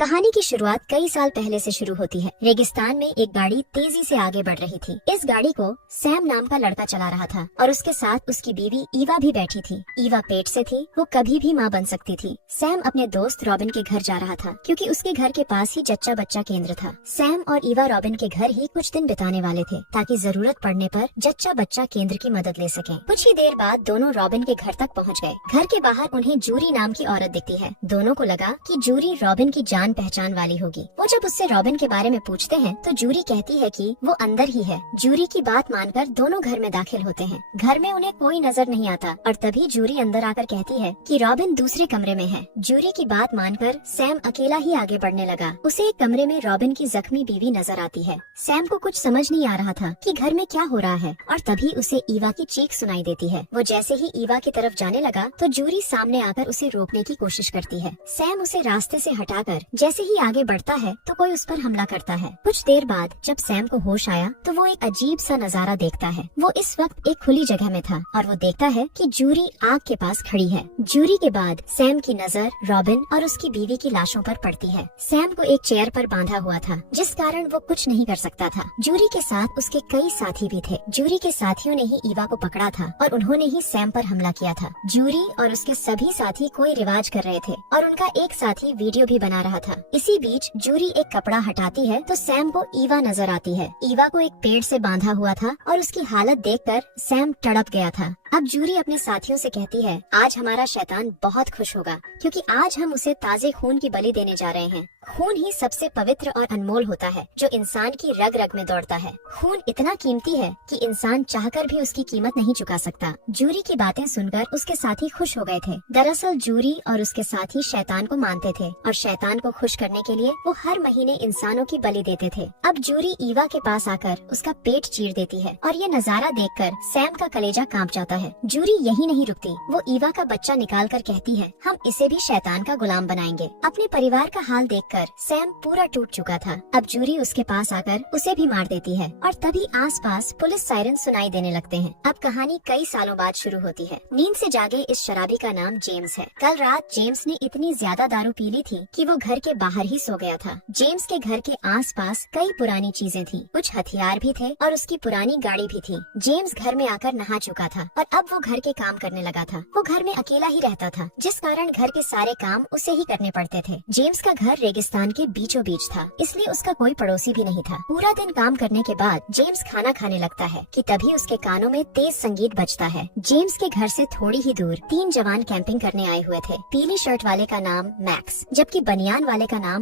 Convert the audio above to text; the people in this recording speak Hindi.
कहानी की शुरुआत कई साल पहले से शुरू होती है। रेगिस्तान में एक गाड़ी तेजी से आगे बढ़ रही थी। इस गाड़ी को सैम नाम का लड़का चला रहा था और उसके साथ उसकी बीवी ईवा भी बैठी थी। ईवा पेट से थी, वो कभी भी माँ बन सकती थी। सैम अपने दोस्त रॉबिन के घर जा रहा था क्योंकि उसके घर के पास ही जच्चा बच्चा केंद्र था। सैम और ईवा रॉबिन के घर ही कुछ दिन बिताने वाले थे ताकि जरूरत पड़ने पर जच्चा बच्चा केंद्र की मदद ले सकें। कुछ ही देर बाद दोनों रॉबिन के घर तक पहुँच गए। घर के बाहर उन्हें जूरी नाम की औरत दिखती है। दोनों को लगा कि जूरी रॉबिन की जान पहचान वाली होगी। वो जब उससे रॉबिन के बारे में पूछते हैं तो जूरी कहती है कि वो अंदर ही है। जूरी की बात मानकर दोनों घर में दाखिल होते हैं। घर में उन्हें कोई नजर नहीं आता और तभी जूरी अंदर आकर कहती है कि रॉबिन दूसरे कमरे में है। जूरी की बात मानकर सैम अकेला ही आगे बढ़ने लगा। उसे एक कमरे में रॉबिन की जख्मी बीवी नजर आती है। सैम को कुछ समझ नहीं आ रहा था कि घर में क्या हो रहा है और तभी उसे ईवा की चीख सुनाई देती है। वो जैसे ही ईवा की तरफ जाने लगा तो जूरी सामने आकर उसे रोकने की कोशिश करती है। सैम उसे रास्ते से हटाकर जैसे ही आगे बढ़ता है तो कोई उस पर हमला करता है। कुछ देर बाद जब सैम को होश आया तो वो एक अजीब सा नजारा देखता है। वो इस वक्त एक खुली जगह में था और वो देखता है कि जूरी आग के पास खड़ी है। जूरी के बाद सैम की नजर रॉबिन और उसकी बीवी की लाशों पर पड़ती है। सैम को एक चेयर पर बांधा हुआ था जिस कारण वो कुछ नहीं कर सकता था। जूरी के साथ उसके कई साथी भी थे। जूरी के साथियों ने ही ईवा को पकड़ा था और उन्होंने ही सैम पर हमला किया था। जूरी और उसके सभी साथी कोई रिवाज कर रहे थे और उनका एक साथी वीडियो भी बना रहा था। इसी बीच जूरी एक कपड़ा हटाती है तो सैम को ईवा नजर आती है। ईवा को एक पेड़ से बांधा हुआ था और उसकी हालत देखकर सैम तड़प गया था। अब जूरी अपने साथियों से कहती है, आज हमारा शैतान बहुत खुश होगा क्योंकि आज हम उसे ताजे खून की बलि देने जा रहे हैं। खून ही सबसे पवित्र और अनमोल होता है जो इंसान की रग रग में दौड़ता है। खून इतना कीमती है कि इंसान चाहकर भी उसकी कीमत नहीं चुका सकता। जूरी की बातें सुनकर उसके साथी खुश हो गए थे। दरअसल जूरी और उसके साथी शैतान को मानते थे और शैतान को खुश करने के लिए वो हर महीने इंसानों की बलि देते थे। अब जूरी ईवा के पास आकर उसका पेट चीर देती है और ये नजारा देखकर सैम का कलेजा कांप जाता है। जूरी यही नहीं रुकती, वो ईवा का बच्चा निकाल कर कहती है, हम इसे भी शैतान का गुलाम बनाएंगे। अपने परिवार का हाल देखकर सैम पूरा टूट चुका था। अब जूरी उसके पास आकर उसे भी मार देती है और तभी आसपास पुलिस सायरन सुनाई देने लगते हैं। अब कहानी कई सालों बाद शुरू होती है। नींद से जागे इस शराबी का नाम जेम्स है। कल रात जेम्स ने इतनी ज्यादा दारू पी ली थी कि वो घर के बाहर ही सो गया था। जेम्स के घर के आसपास कई पुरानी चीजें थी, कुछ हथियार भी थे और उसकी पुरानी गाड़ी भी थी। जेम्स घर में आकर नहा चुका था और अब वो घर के काम करने लगा था। वो घर में अकेला ही रहता था जिस कारण घर के सारे काम उसे ही करने पड़ते थे। जेम्स का घर रेगिस्तान के बीचों बीच था, इसलिए उसका कोई पड़ोसी भी नहीं था। पूरा दिन काम करने के बाद जेम्स खाना खाने लगता है कि तभी उसके कानों में तेज संगीत बजता है। जेम्स के घर से थोड़ी ही दूर 3 जवान कैंपिंग करने आए हुए थे। पीली शर्ट वाले का नाम मैक्स जबकि बनियान वाले का नाम